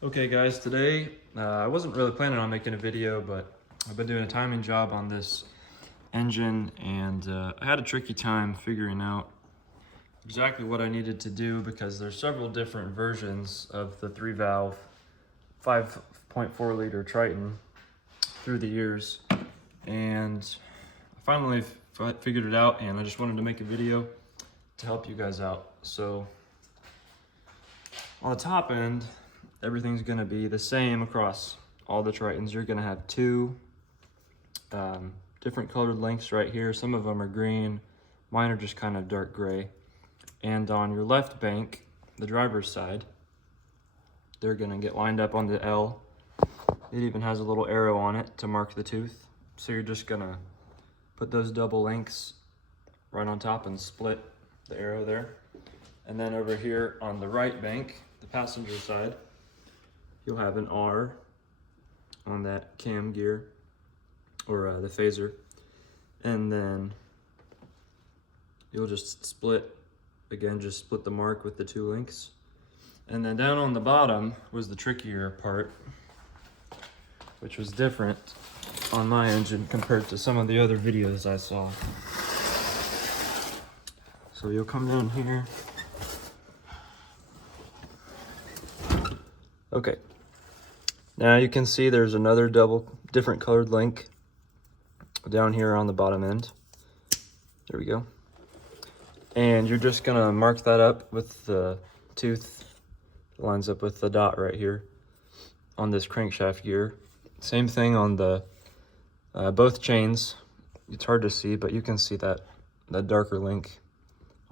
Okay guys, today I wasn't really planning on making a video, but I've been doing a timing job on this engine and I had a tricky time figuring out exactly what I needed to do because there's several different versions of the 3-valve 5.4 liter Triton through the years, and I finally figured it out, and I just wanted to make a video to help you guys out. So on the top end, everything's gonna be the same across all the Tritons. You're gonna have two different colored links right here. Some of them are green, mine are just kind of dark gray. And on your left bank, the driver's side, they're gonna get lined up on the L. It even has a little arrow on it to mark the tooth. So you're just gonna put those double links right on top and split the arrow there. And then over here on the right bank, the passenger side, you'll have an R on that cam gear, or the phaser. And then you'll just split, again, just split the mark with the two links. And then down on the bottom was the trickier part, which was different on my engine compared to some of the other videos I saw. So you'll come down here. Okay. Now you can see there's another different colored link down here on the bottom end. There we go. And you're just gonna mark that up with the tooth that lines up with the dot right here on this crankshaft gear. Same thing on the both chains. It's hard to see, but you can see that darker link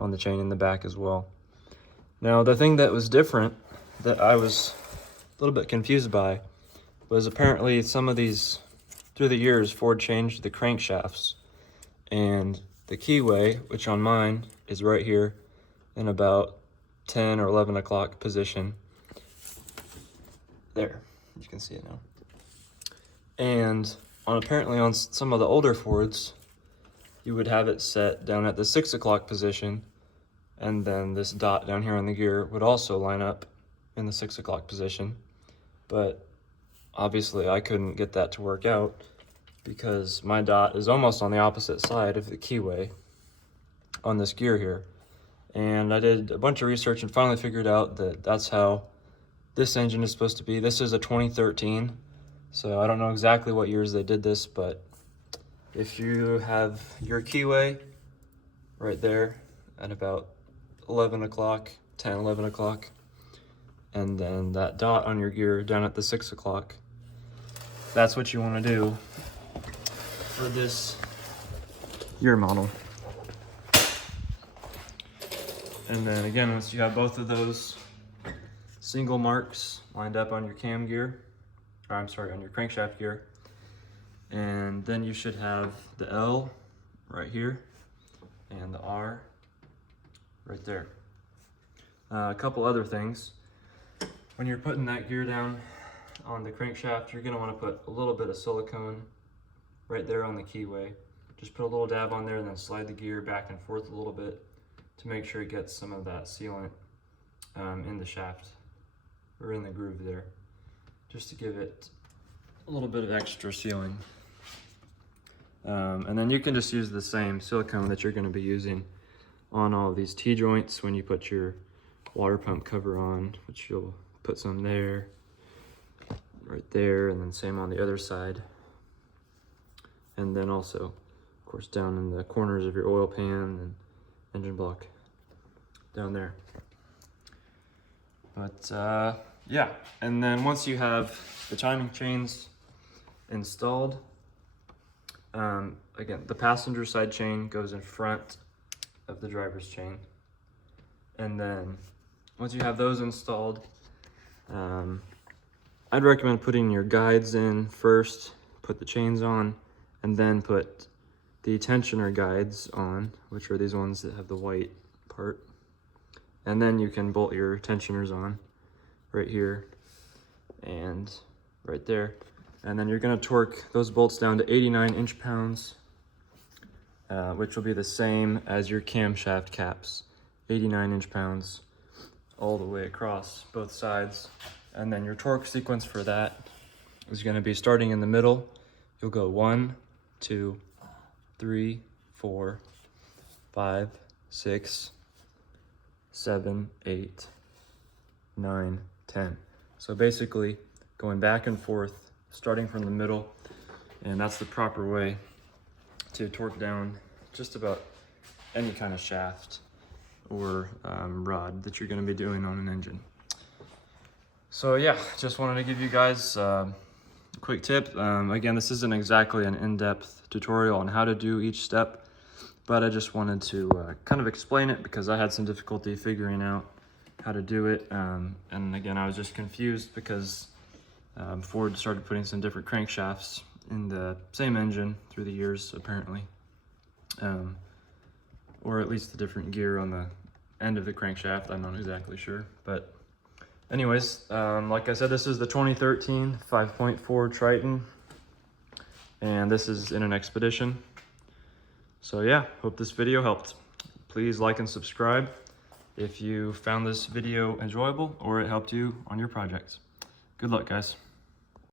on the chain in the back as well. Now the thing that was different, that I was a little bit confused by, was apparently some of these, through the years, Ford changed the crankshafts, and the keyway, which on mine is right here in about 10 or 11 o'clock position. There, you can see it now. And apparently on some of the older Fords, you would have it set down at the 6 o'clock position, and then this dot down here on the gear would also line up in the 6 o'clock position. But obviously I couldn't get that to work out because my dot is almost on the opposite side of the keyway on this gear here. And I did a bunch of research and finally figured out that that's how this engine is supposed to be. This is a 2013, so I don't know exactly what years they did this, but if you have your keyway right there at about 11 o'clock, 10, 11 o'clock, and then that dot on your gear down at the 6 o'clock, that's what you want to do for this year model. And then again, once you have both of those single marks lined up on your cam gear, or I'm sorry, on your crankshaft gear, and then you should have the L right here and the R right there. A couple other things. When you're putting that gear down on the crankshaft, you're gonna wanna put a little bit of silicone right there on the keyway. Just put a little dab on there and then slide the gear back and forth a little bit to make sure it gets some of that sealant in the shaft or in the groove there, just to give it a little bit of extra sealing. And then you can just use the same silicone that you're gonna be using on all of these T-joints when you put your water pump cover on, which you'll put some there, right there, and then same on the other side. And then also, of course, down in the corners of your oil pan and engine block down there. But yeah, and then once you have the timing chains installed, again, the passenger side chain goes in front of the driver's chain. And then once you have those installed, I'd recommend putting your guides in first, put the chains on, and then put the tensioner guides on, which are these ones that have the white part. And then you can bolt your tensioners on right here and right there. And then you're gonna torque those bolts down to 89 inch-pounds, which will be the same as your camshaft caps, 89 inch-pounds all the way across both sides. And then your torque sequence for that is going to be starting in the middle. You'll go 1, 2, 3, 4, 5, 6, 7, 8, 9, 10. So basically going back and forth, starting from the middle, and that's the proper way to torque down just about any kind of shaft or rod that you're going to be doing on an engine. So yeah, just wanted to give you guys a quick tip. Again, this isn't exactly an in-depth tutorial on how to do each step, but I just wanted to kind of explain it because I had some difficulty figuring out how to do it. And again, I was just confused because Ford started putting some different crankshafts in the same engine through the years, apparently. Or at least the different gear on the end of the crankshaft. I'm not exactly sure, but anyways, like I said, this is the 2013 5.4 Triton, and this is in an Expedition. So yeah, hope this video helped. Please like and subscribe if you found this video enjoyable or it helped you on your projects. Good luck, guys.